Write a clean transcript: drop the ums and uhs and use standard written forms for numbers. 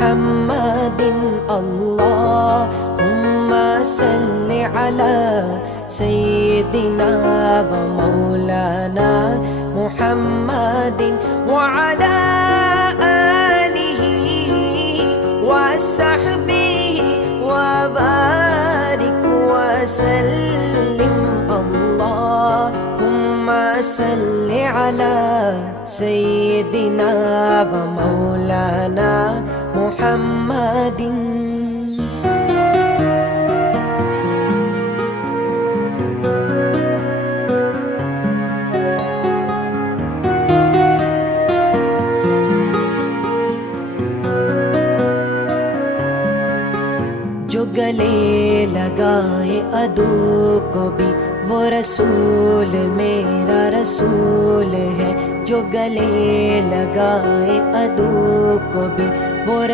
मुहम्मदिन अल्लाहुम्मा सल्लि अला सय्यिदिना व मौलाना मुहम्मदिन व अला आलिहि व सहबिहि व बारिक व सल्लिम अल्लाहुम्मा सल्लि अला सय्यिदिना व मौलाना मुहम्मदिन। जो गले लगाए अदू को भी वो रसूल मेरा रसूल है। जो गले लगाए अदू को भी वो